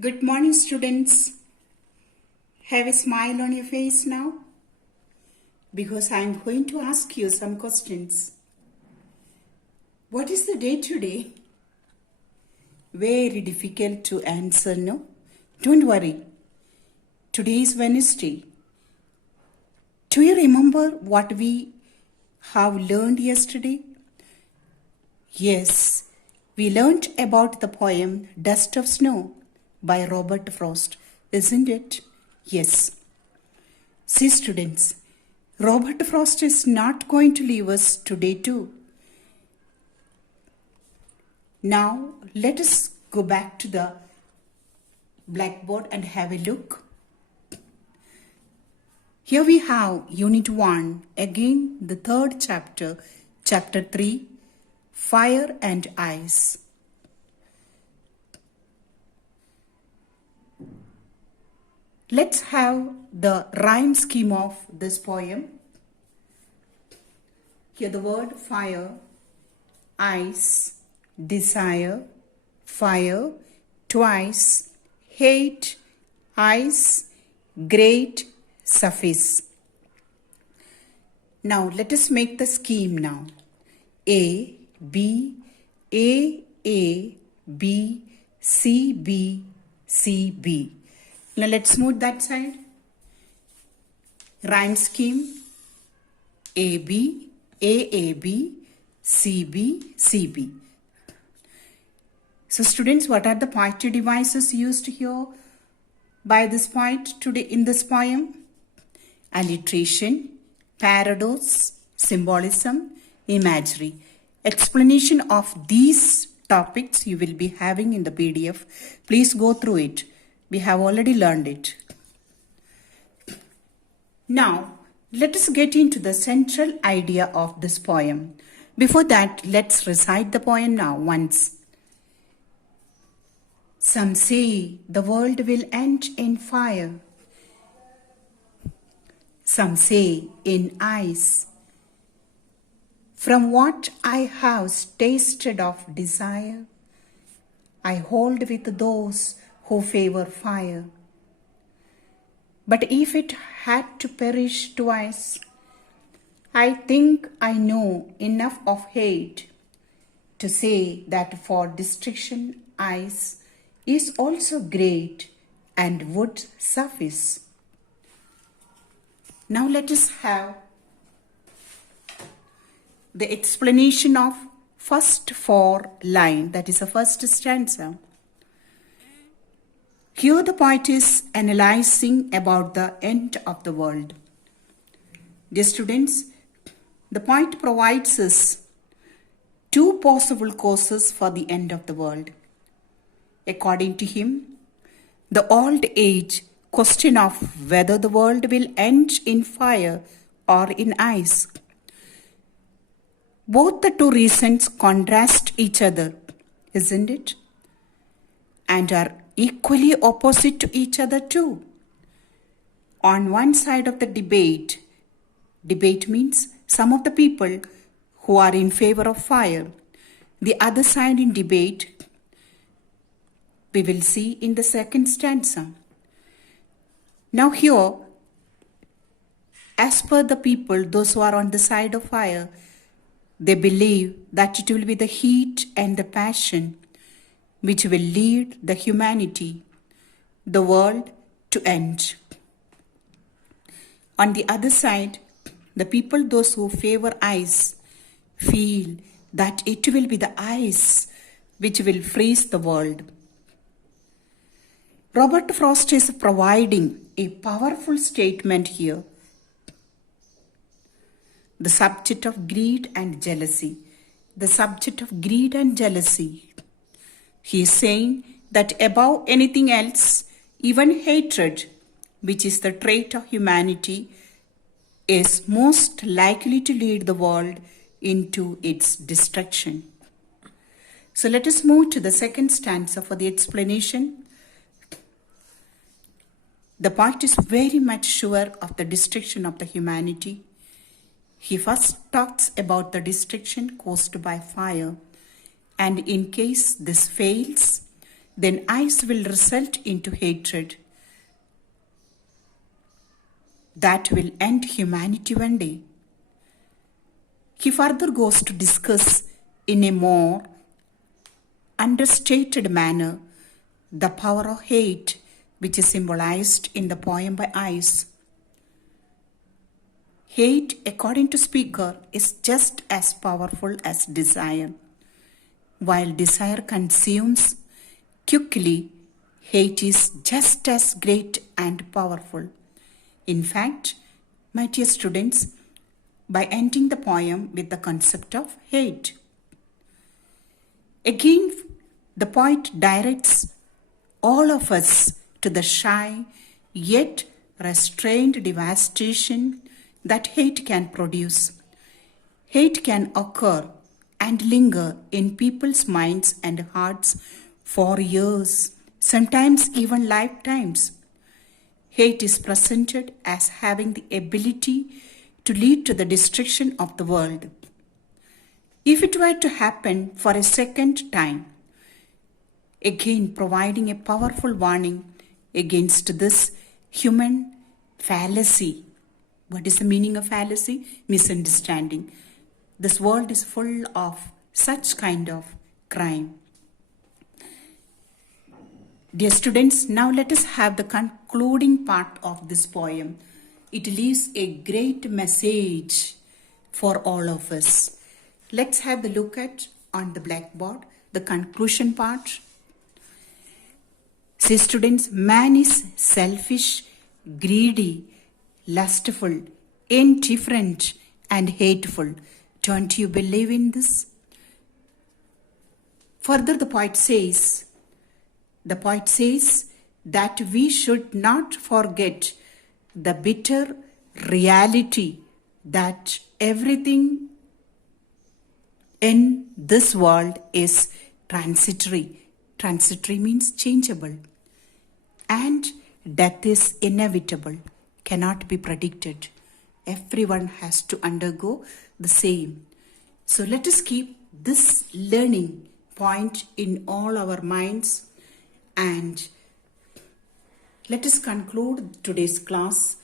Good morning, students. Have a smile on your face now because I am going to ask you some questions. What is the day today? Very difficult to answer, no? Don't worry. Today is Wednesday. Do you remember what we have learned yesterday? Yes, we learned about the poem Dust of Snow by Robert Frost, isn't it? Yes. See, students, Robert Frost is not going to leave us today too. Now, let us go back to the blackboard and have a look. Here we have Unit 1, again the third chapter, Chapter 3, Fire and Ice. Let's have the rhyme scheme of this poem. Here the word fire, ice, desire, fire, twice, hate, ice, great, suffice. Now let us make the scheme now. A, B, A, B, C, B, C, B. Now let's smooth that side. Rhyme scheme. AB, AAB, CB, CB. So students, what are the poetry devices used here by this poet today in this poem? Alliteration, paradox, symbolism, imagery. Explanation of these topics you will be having in the PDF. Please go through it. We have already learned it. Now, let us get into the central idea of this poem. Before that, let's recite the poem now once. Some say the world will end in fire. Some say in ice. From what I have tasted of desire, I hold with those who favor fire. But if it had to perish twice, I think I know enough of hate to say that for destruction ice is also great and would suffice. Now let us have the explanation of first four line, that is the first stanza. Here the poet is analyzing about the end of the world. Dear students, the poet provides us two possible causes for the end of the world. According to him, the old age question of whether the world will end in fire or in ice. Both the two reasons contrast each other, isn't it? And are equally opposite to each other too. On one side of the debate means some of the people who are in favor of fire. The other side in debate, we will see in the second stanza. Now here, as per the people, those who are on the side of fire, they believe that it will be the heat and the passion which will lead the humanity, the world, to end. On the other side, the people, those who favor ice, feel that it will be the ice which will freeze the world. Robert Frost is providing a powerful statement here. The subject of greed and jealousy. The subject of greed and jealousy. He is saying that above anything else, even hatred, which is the trait of humanity, is most likely to lead the world into its destruction. So let us move to the second stanza for the explanation. The poet is very much sure of the destruction of the humanity. He first talks about the destruction caused by fire, and in case this fails, then ice will result into hatred. That will end humanity one day. He further goes to discuss in a more understated manner the power of hate, which is symbolized in the poem by ice. Hate, according to speaker, is just as powerful as desire. While desire consumes quickly, hate is just as great and powerful. In fact, my dear students, by ending the poem with the concept of hate. Again, the poet directs all of us to the shy yet restrained devastation that hate can produce. Hate can occur and linger in people's minds and hearts for years, sometimes even lifetimes. Hate is presented as having the ability to lead to the destruction of the world. If it were to happen for a second time, again providing a powerful warning against this human fallacy. What is the meaning of fallacy? Misunderstanding. This world is full of such kind of crime. Dear students, now let us have the concluding part of this poem. It leaves a great message for all of us. Let's have the look at on the blackboard the conclusion part. See students, man is selfish, greedy, lustful, indifferent and hateful. Don't you believe in this? Further the poet says that we should not forget the bitter reality that everything in this world is transitory. Transitory means changeable. And death is inevitable, cannot be predicted. Everyone has to undergo the same. So let us keep this learning point in all our minds and let us conclude today's class.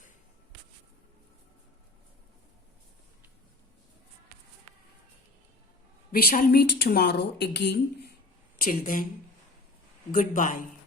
We shall meet tomorrow again. Till then, goodbye.